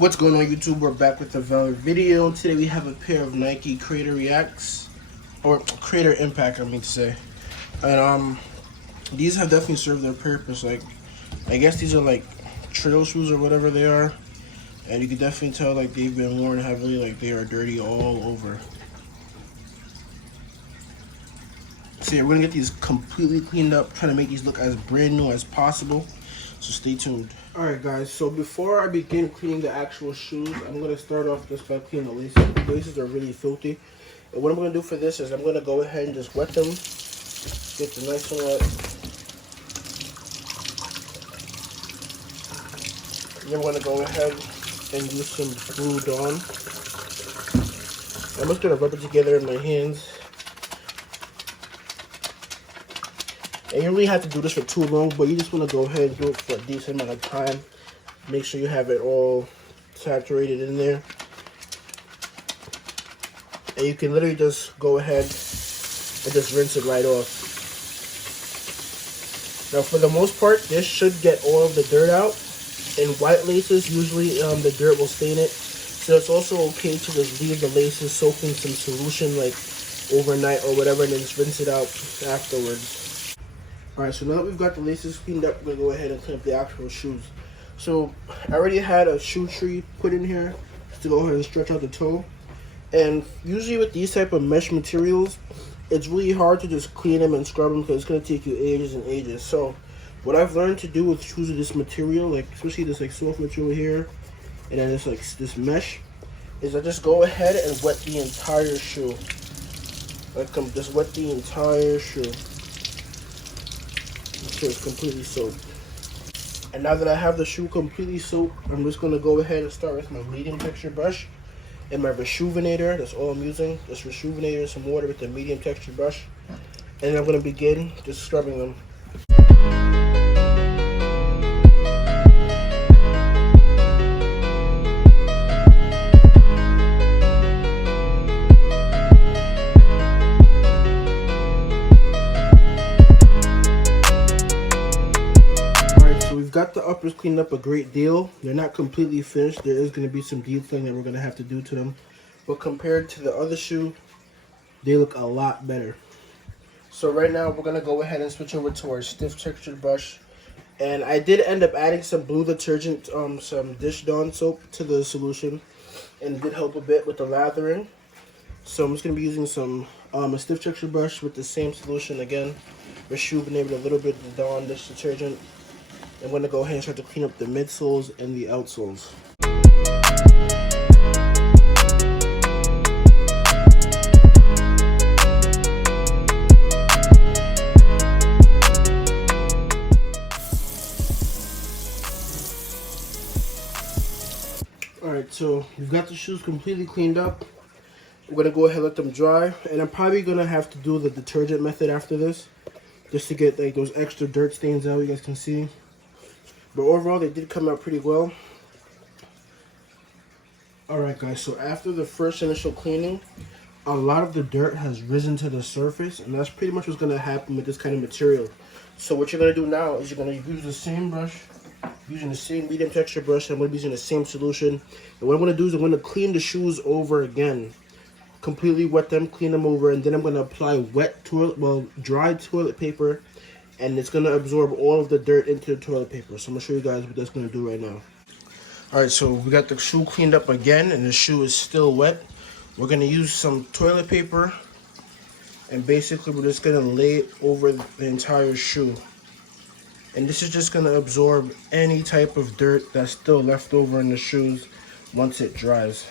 What's going on, YouTube? We're back with another video. Today we have a pair of Nike Crater Reacts, or Crater Impact, I mean to say. And these have definitely served their purpose. Like, I guess these are like trail shoes or whatever they are, and you can definitely tell like they've been worn heavily. Like they are dirty all over. So yeah, we're gonna get these completely cleaned up, trying to make these look as brand new as possible. So stay tuned. Alright guys, so before I begin cleaning the actual shoes, I'm going to start off just by cleaning the laces. The laces are really filthy. And what I'm going to do for this is I'm going to go ahead and just wet them. Get them nice and wet. And then I'm going to go ahead and use some Blue Dawn. I'm just going to rub it together in my hands. And you don't really have to do this for too long, but you just want to go ahead and do it for a decent amount of time. Make sure you have it all saturated in there. And you can literally just go ahead and just rinse it right off. Now for the most part, this should get all of the dirt out. In white laces, usually the dirt will stain it. So it's also okay to just leave the laces soak in some solution like overnight or whatever, and then just rinse it out afterwards. Alright, so now that we've got the laces cleaned up, we're going to go ahead and clean up the actual shoes. So, I already had a shoe tree put in here to go ahead and stretch out the toe. And usually with these type of mesh materials, it's really hard to just clean them and scrub them because it's going to take you ages and ages. So, what I've learned to do with shoes of this material, like especially this like soft material here, and then this like this mesh, is I just go ahead and wet the entire shoe. Like just wet the entire shoe. So it's completely soaked. And now that I have the shoe completely soaked, I'm just going to go ahead and start with my medium texture brush and my rejuvenator. That's all I'm using. Just rejuvenator and some water with the medium texture brush. And then I'm going to begin just scrubbing them. Got the uppers cleaned up a great deal. They're not completely finished. There is going to be some detailing that we're going to have to do to them, but compared to the other shoe, they look a lot better. So right now we're going to go ahead and switch over to our stiff textured brush, and I did end up adding some blue detergent, some dish Dawn soap to the solution, and it did help a bit with the lathering. So I'm just going to be using some a stiff textured brush with the same solution again, rejuvenate a little bit of the Dawn dish detergent. I'm going to go ahead and start to clean up the midsoles and the outsoles. Alright, so we've got the shoes completely cleaned up. I'm going to go ahead and let them dry. And I'm probably going to have to do the detergent method after this, just to get like those extra dirt stains out, you guys can see. But overall, they did come out pretty well. Alright guys, so after the first initial cleaning, a lot of the dirt has risen to the surface, and that's pretty much what's going to happen with this kind of material. So what you're going to do now is you're going to use the same brush, using the same medium texture brush. I'm going to be using the same solution. And what I'm going to do is I'm going to clean the shoes over again. Completely wet them, clean them over, and then I'm going to apply dry toilet paper, and it's going to absorb all of the dirt into the toilet paper. So I'm going to show you guys what that's going to do right now. Alright, so we got the shoe cleaned up again, and the shoe is still wet. We're going to use some toilet paper, and basically we're just going to lay it over the entire shoe. And this is just going to absorb any type of dirt that's still left over in the shoes once it dries.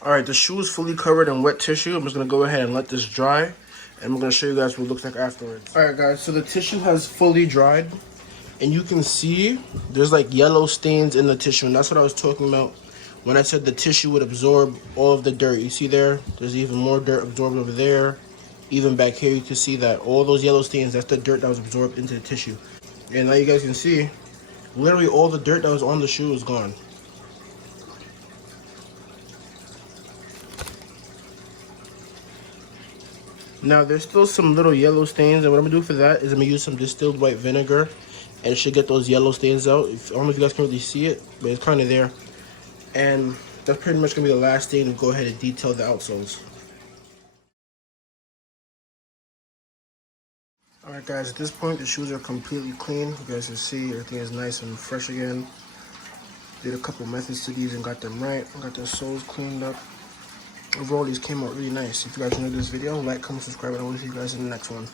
Alright, the shoe is fully covered in wet tissue. I'm just going to go ahead and let this dry, and I'm going to show you guys what it looks like afterwards. Alright guys, so the tissue has fully dried, and you can see there's like yellow stains in the tissue, and that's what I was talking about when I said the tissue would absorb all of the dirt. You see there's even more dirt absorbed over there. Even back here, you can see that all those yellow stains, that's the dirt that was absorbed into the tissue. And now you guys can see, literally all the dirt that was on the shoe is gone. Now there's still some little yellow stains, and what I'm gonna do for that is I'm gonna use some distilled white vinegar, and it should get those yellow stains out. I don't know if you guys can really see it, but it's kind of there. And that's pretty much gonna be the last thing to go ahead and detail the outsoles. Alright guys, at this point the shoes are completely clean. You guys can see everything is nice and fresh again. Did a couple methods to these and got them right. Got the soles cleaned up. Overall, these came out really nice. If you guys enjoyed this video, like, comment, subscribe, and I will see you guys in the next one.